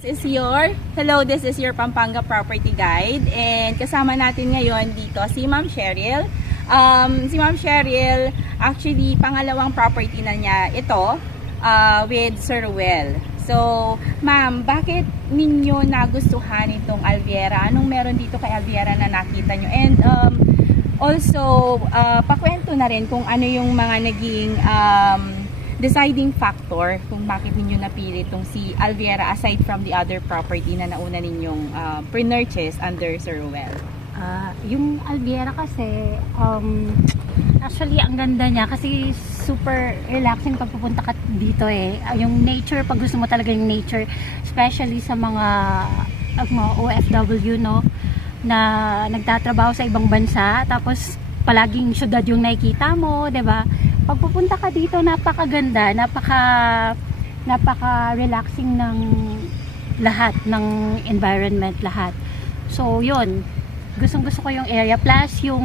This is your Pampanga Property Guide, and kasama natin ngayon dito si Ma'am Cheryl. Si Ma'am Cheryl, actually pangalawang property na niya ito with Sir Ruel. So, Ma'am, bakit ninyo nagustuhan itong Alviera? Anong meron dito kay Alviera na nakita nyo? And also, pakwento na rin kung ano yung mga naging deciding factor kung bakit ninyo napili itong si Alviera aside from the other property na nauna ninyong pre-purchase under Sir Ruel. Yung Alviera kasi, actually ang ganda niya kasi super relaxing pag pupunta ka dito eh. Yung nature, pag gusto mo talaga yung nature, especially sa mga OFW, no, na nagtatrabaho sa ibang bansa, tapos palaging syudad yung nakikita mo, 'di ba? Pag pupunta ka dito, napakaganda, napaka-relaxing ng lahat ng environment, lahat. So, 'yun. Gustong-gusto ko yung area plus yung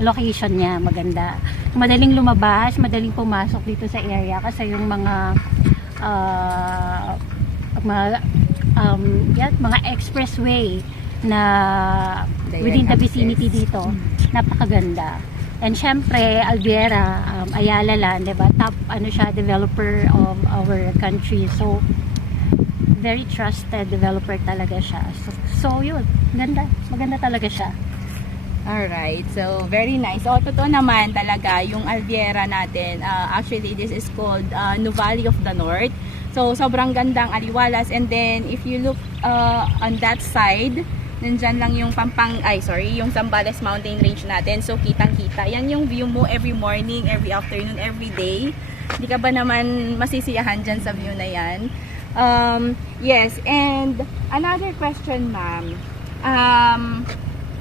location niya, maganda. Madaling lumabas, madaling pumasok dito sa area kasi yung mga mga expressway na within the vicinity dito, napakaganda. And syempre, Alviera, Ayala Land, diba? Top siya, developer of our country. So, very trusted developer talaga siya. So yun, ganda. Maganda talaga siya. Alright, so very nice. So, totoo naman talaga yung Alviera natin. Actually, this is called Nuvali of the North. So, sobrang gandang aliwalas. And then, if you look on that side, nandyan lang yung yung Zambales Mountain Range natin. So, kitang-kita. Yan yung view mo every morning, every afternoon, every day. Hindi ka ba naman masisiyahan dyan sa view na yan? Yes, and another question, ma'am.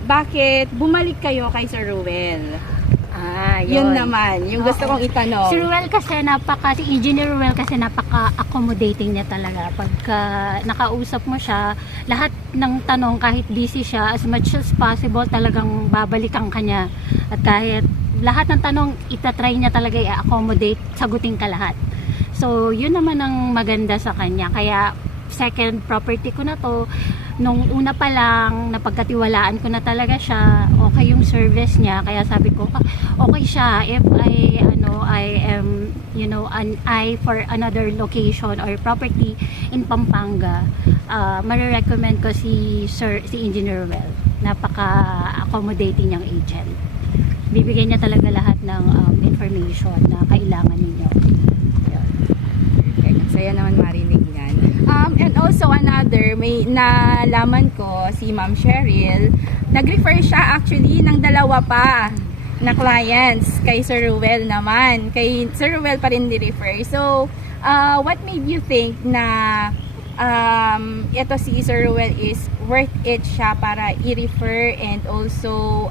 Bakit bumalik kayo kay Sir Ruel? Yun naman, yung gusto kong itanong. Si Ruel kasi si Engineer Ruel kasi napaka-accommodating niya talaga. Pagka nakausap mo siya, lahat ng tanong kahit busy siya, as much as possible talagang babalikan ka niya. At kahit lahat ng tanong itatry niya talaga i-accommodate, sagutin ka lahat. So, yun naman ang maganda sa kanya. Kaya, second property ko na to. Nung una pa lang, napagkatiwalaan ko na talaga siya. Okay yung service niya. Kaya sabi ko, okay siya. If I am, an eye for another location or property in Pampanga, marirecommend ko si Engineer Ruel. Napaka-accommodating niyang agent. Bibigyan niya talaga lahat ng information na kailangan ninyo. Saya naman marinig yan. And also another, may nalaman ko si Ma'am Cheryl, nag-refer siya actually ng dalawa pa na clients kay Sir Ruel naman. Kay Sir Ruel pa rin ni-refer. So, what made you think na ito si Sir Ruel is worth it siya para i-refer and also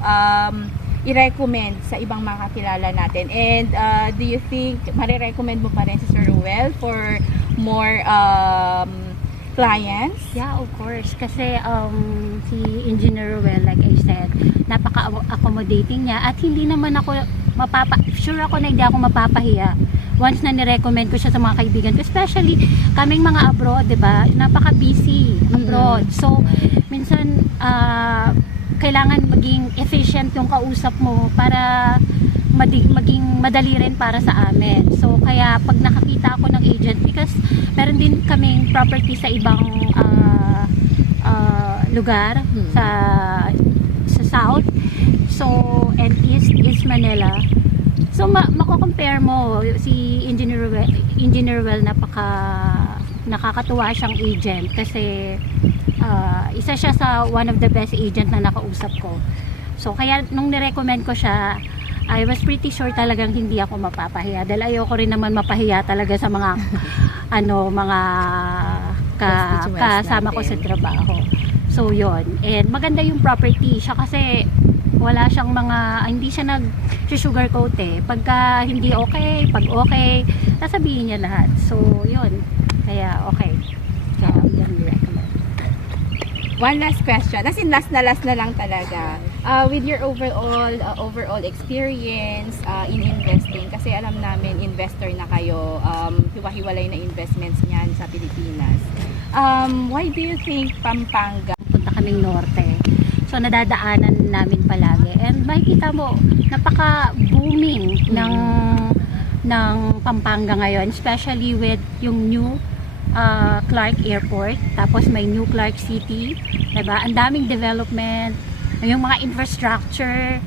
i-recommend sa ibang mga kakilala natin? And do you think marirecommend mo pa rin si Sir Ruel for more clients? Yeah, of course. Kasi si Engineer Ruel, like I said, napaka-accommodating niya at hindi naman ako sure ako na hindi ako mapapahiya once na ni-recommend ko siya sa mga kaibigan ko, especially kaming mga abroad, diba? Napaka-busy abroad. So, minsan kailangan maging efficient yung kausap mo para maging madali rin para sa amin. So, kaya pag nakakita ako ng agent, because meron din kaming property sa ibang lugar, sa South, so, and East Manila. So, mako-compare mo si Engineer Ruel, nakakatuwa siyang agent kasi isa siya sa one of the best agent na nakausap ko. So, kaya nung nirecommend ko siya, I was pretty sure talagang hindi ako mapapahiya dahil ayoko rin naman mapahiya talaga sa mga mga kasama ko sa trabaho. So, yon. And maganda yung property siya kasi wala siyang hindi siya nag-sugarcoat eh. Pagka hindi okay, pag okay, sasabihin niya lahat. So, yon. Kaya, okay. Kaya, yan recommend. One last question. As in, last na lang talaga. With your overall experience in investing, kasi alam namin investor na kayo, hiwa-hiwalay na investments niyan sa Pilipinas. Why do you think Pampanga? Punta kaming norte. So nadadaanan namin palagi. And makikita mo, napaka-booming ng Pampanga ngayon, especially with yung new Clark Airport, tapos may new Clark City, diba? Ang daming development, yung mga infrastructure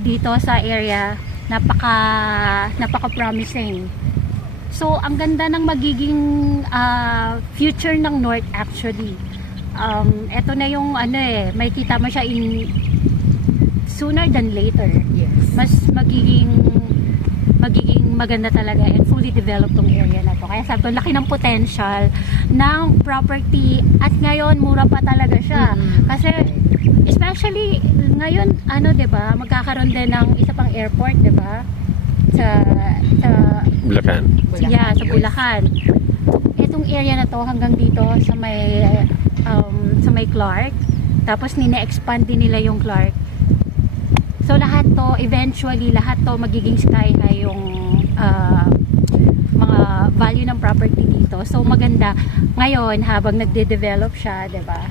dito sa area, napaka-promising. So, ang ganda ng magiging future ng North actually. Ito na yung may kita mo siya in sooner than later. Yes. Mas magiging maganda talaga and fully developed tong area na to. Kaya sabi ko, laki ng potential ng property at ngayon mura pa talaga siya. Kasi especially ngayon, 'di ba, magkakaroon din ng isa pang airport, 'di ba? Sa Bulacan. Yeah, sa Bulacan. Itong area na to hanggang dito sa may Clark. Tapos nina-expand din nila yung Clark. So lahat to, eventually lahat to magiging sky high yung mga value ng property dito. So maganda ngayon habang nagde-develop siya, 'di ba?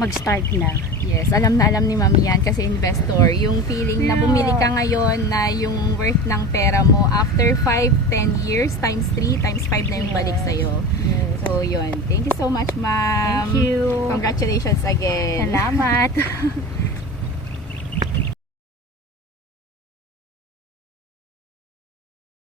Mag-start na. Yes, alam na alam ni Mami yan kasi investor. Yung feeling na bumili ka ngayon na yung worth ng pera mo after 5-10 years times 3 times 5 na yung balik sa'yo. Yes. So yun. Thank you so much, Ma'am. Thank you. Congratulations again. Salamat.